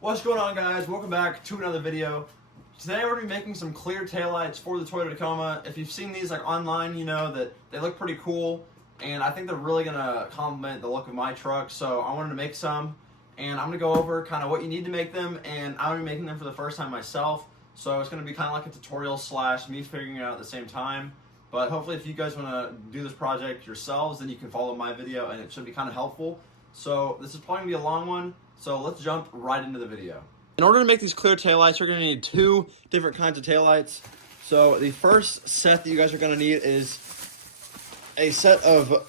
What's going on, guys? Welcome back to another video. Today we're going to be making some clear taillights for the Toyota Tacoma. If you've seen these like online, you know that they look pretty cool, and I think they're really going to complement the look of my truck. So I wanted to make some, and I'm going to go over kind of what you need to make them, and I'm going to be making them for the first time myself. So it's going to be kind of like a tutorial slash me figuring it out at the same time. But hopefully if you guys want to do this project yourselves, then you can follow my video and it should be kind of helpful. So this is probably going to be a long one, so let's jump right into the video. In order to make these clear taillights, you're going to need two different kinds of taillights. So the first set that you guys are going to need is a set of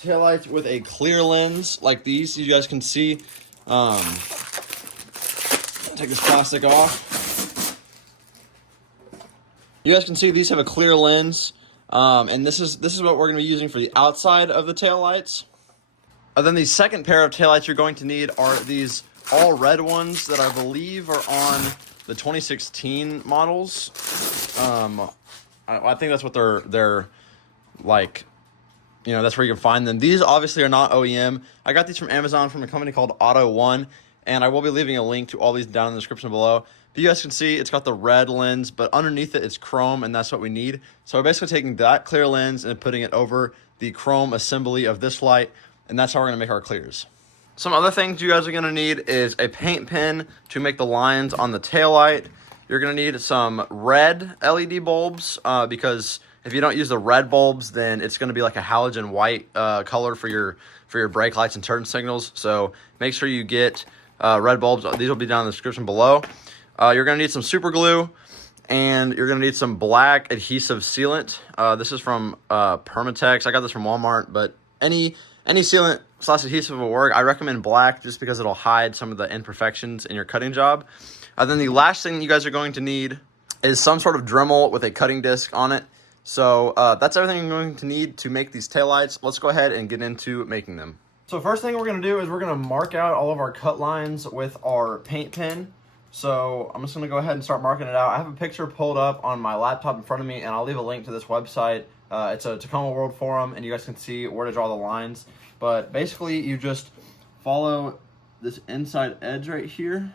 taillights with a clear lens like these. You guys can see. Take this plastic off. You guys can see these have a clear lens, and this is what we're going to be using for the outside of the taillights. And then the second pair of taillights you're going to need are these all red ones that I believe are on the 2016 models. I think that's what they're like, you know, that's where you can find them. These obviously are not OEM. I got these from Amazon from a company called Auto One, and I will be leaving a link to all these down in the description below. But you guys can see it's got the red lens, but underneath it it's chrome, and that's what we need. So we're basically taking that clear lens and putting it over the chrome assembly of this light, and that's how we're going to make our clears. Some other things you guys are going to need is a paint pen to make the lines on the taillight. You're going to need some red LED bulbs because if you don't use the red bulbs, then it's going to be like a halogen white color for your brake lights and turn signals. So make sure you get red bulbs. These will be down in the description below. You're going to need some super glue, and you're going to need some black adhesive sealant. This is from Permatex. I got this from Walmart, but any sealant / adhesive will work. I recommend black just because it'll hide some of the imperfections in your cutting job. Then the last thing you guys are going to need is some sort of Dremel with a cutting disc on it. So that's everything you're going to need to make these taillights. Let's go ahead and get into making them. So first thing we're going to do is we're going to mark out all of our cut lines with our paint pen. So I'm just going to go ahead and start marking it out. I have a picture pulled up on my laptop in front of me, and I'll leave a link to this website. It's a Tacoma World Forum, and you guys can see where to draw the lines. But basically, you just follow this inside edge right here.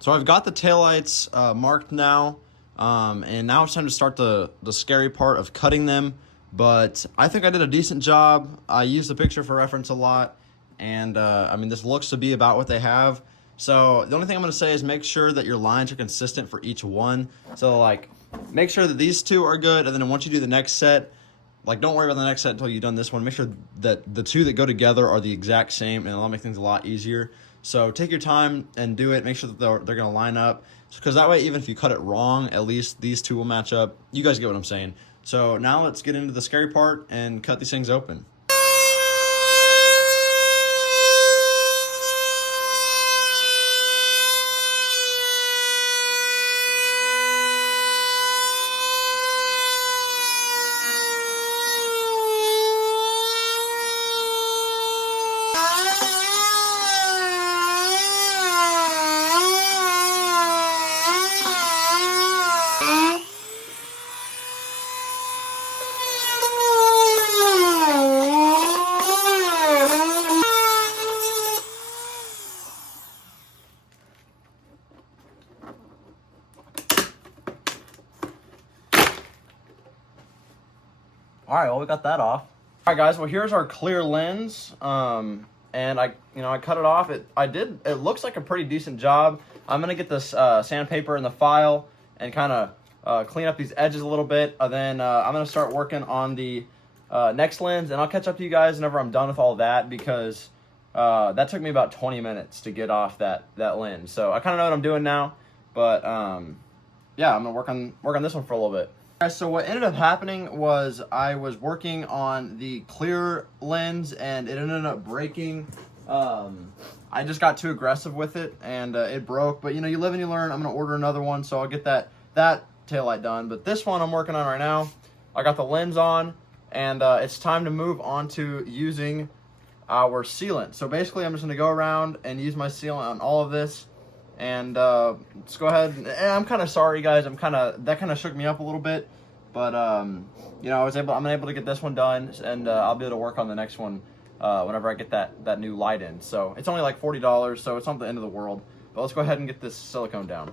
So I've got the taillights marked now, and now it's time to start the scary part of cutting them. But I think I did a decent job. I used the picture for reference a lot, and I mean, this looks to be about what they have. So the only thing I'm going to say is make sure that your lines are consistent for each one. So like, make sure that these two are good, and then once you do the next set, like, don't worry about the next set until you've done this one. Make sure that the two that go together are the exact same, and it'll make things a lot easier. So take your time and do it. Make sure that they're going to line up, because that way, even if you cut it wrong, at least these two will match up. You guys get what I'm saying. So now let's get into the scary part and cut these things open. All right, well, we got that off. All right, guys, well, here's our clear lens. And I cut it off. It looks like a pretty decent job. I'm gonna get this sandpaper in the file and kind of clean up these edges a little bit. And then I'm gonna start working on the next lens, and I'll catch up to you guys whenever I'm done with all that, because that took me about 20 minutes to get off that lens. So I kind of know what I'm doing now, but yeah, I'm gonna work on this one for a little bit. So what ended up happening was I was working on the clear lens, and it ended up breaking. I just got too aggressive with it, and it broke. But, you know, you live and you learn. I'm going to order another one, so I'll get that taillight done. But this one I'm working on right now. I got the lens on, and it's time to move on to using our sealant. So basically, I'm just going to go around and use my sealant on all of this. And let's go ahead. And I'm kind of sorry, guys. That kind of shook me up a little bit. But you know, I'm able to get this one done, and I'll be able to work on the next one whenever I get that new light in. So it's only like $40, so it's not the end of the world. But let's go ahead and get this silicone down.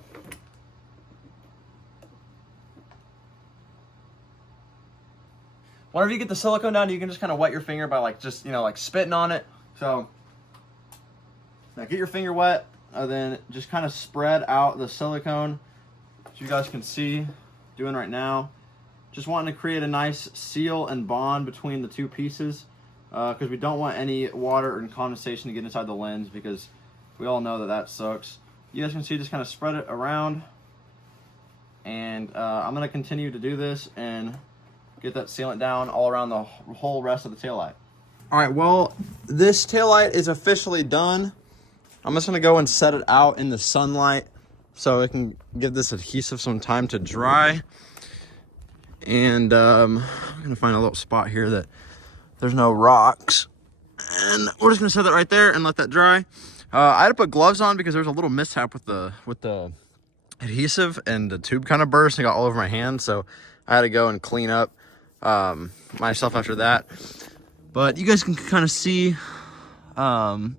Whenever you get the silicone down, you can just kind of wet your finger by like just, you know, like spitting on it. So now get your finger wet, and then just kind of spread out the silicone, as you guys can see, doing right now. Just wanting to create a nice seal and bond between the two pieces, because we don't want any water and condensation to get inside the lens, because we all know that sucks. You guys can see, just kind of spread it around, and I'm going to continue to do this and get that sealant down all around the whole rest of the taillight. All right, well, this taillight is officially done. I'm just gonna go and set it out in the sunlight so it can give this adhesive some time to dry. And I'm gonna find a little spot here that there's no rocks. And we're just gonna set that right there and let that dry. I had to put gloves on because there was a little mishap with the adhesive, and the tube kind of burst and got all over my hand. So I had to go and clean up myself after that. But you guys can kind of see, you know,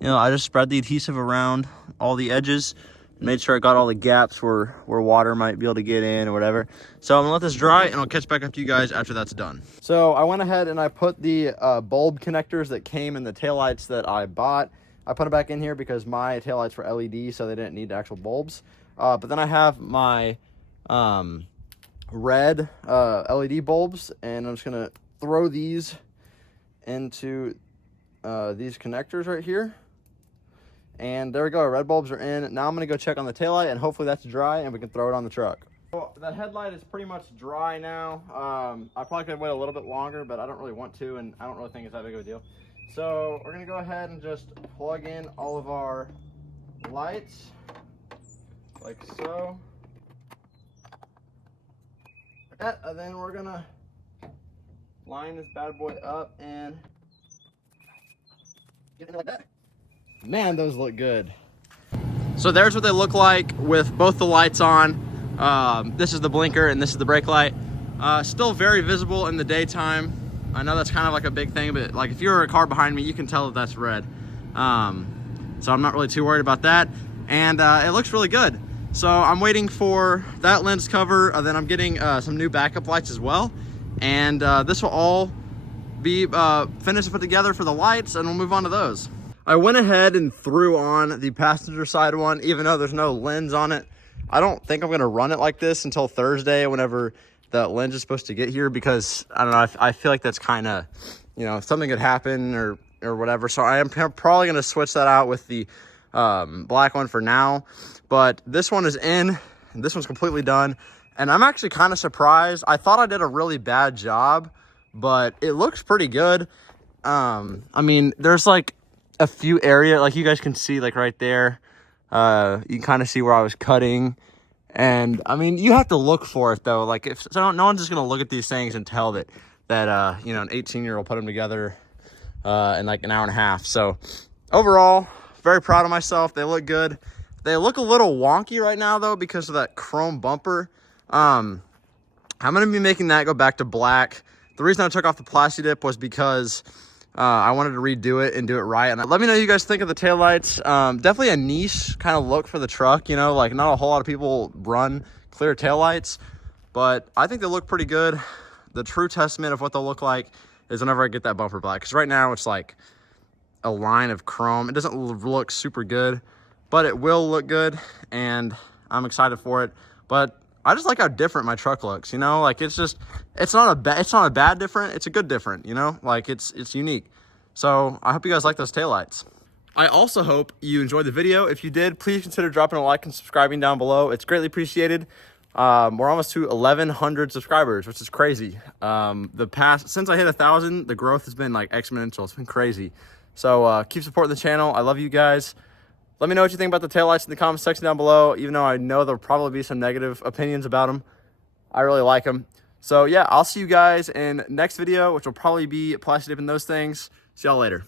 I just spread the adhesive around all the edges, made sure I got all the gaps where water might be able to get in or whatever. So I'm gonna let this dry, and I'll catch back up to you guys after that's done. So I went ahead and I put the bulb connectors that came in the taillights that I bought. I put them back in here because my taillights were LED, so they didn't need actual bulbs. But then I have my red LED bulbs, and I'm just gonna throw these into these connectors right here, and there we go. Our red bulbs are in. Now I'm gonna go check on the taillight, and hopefully that's dry and we can throw it on the truck. Well, the headlight is pretty much dry now. I probably could wait a little bit longer, but I don't really want to, and I don't really think it's that big of a deal. So we're gonna go ahead and just plug in all of our lights like so. And then we're gonna line this bad boy up and get it like that. Man, those look good. So there's what they look like with both the lights on. This is the blinker and this is the brake light. Still very visible in the daytime. I know that's kind of like a big thing, but like if you're a car behind me, you can tell that that's red. So I'm not really too worried about that. And it looks really good. So I'm waiting for that lens cover, then I'm getting some new backup lights as well. And this will all be finished and put together for the lights, and we'll move on to those. I went ahead and threw on the passenger side one, even though there's no lens on it. I don't think I'm gonna run it like this until Thursday, whenever that lens is supposed to get here, because I don't know, I feel like that's kind of, you know, something could happen or whatever. So I am probably gonna switch that out with the black one for now. But this one is in, and this one's completely done. And I'm actually kind of surprised. I thought I did a really bad job, but it looks pretty good. I mean, there's like a few areas, like you guys can see, like right there. You can kind of see where I was cutting. And I mean, you have to look for it though. Like if so, no one's just gonna look at these things and tell that you know, an 18-year-old put them together in like an hour and a half. So overall, very proud of myself. They look good. They look a little wonky right now though because of that chrome bumper. I'm gonna be making that go back to black. The reason I took off the Plasti Dip was because I wanted to redo it and do it right. And let me know what you guys think of the taillights. Definitely a niche kind of look for the truck, you know, like not a whole lot of people run clear taillights, but I think they look pretty good. The true testament of what they'll look like is whenever I get that bumper black, because right now it's like a line of chrome. It doesn't look super good, but it will look good, and I'm excited for it. But I just like how different my truck looks, you know, like it's not a bad different, it's a good different, you know, like it's unique. So I hope you guys like those taillights. I also hope you enjoyed the video. If you did, please consider dropping a like and subscribing down below. It's greatly appreciated. We're almost to 1,100 subscribers, which is crazy. Since I hit 1,000, the growth has been like exponential. It's been crazy. So keep supporting the channel. I love you guys. Let me know what you think about the taillights in the comment section down below, even though I know there'll probably be some negative opinions about them. I really like them. So yeah, I'll see you guys in next video, which will probably be Plasti Dip and those things. See y'all later.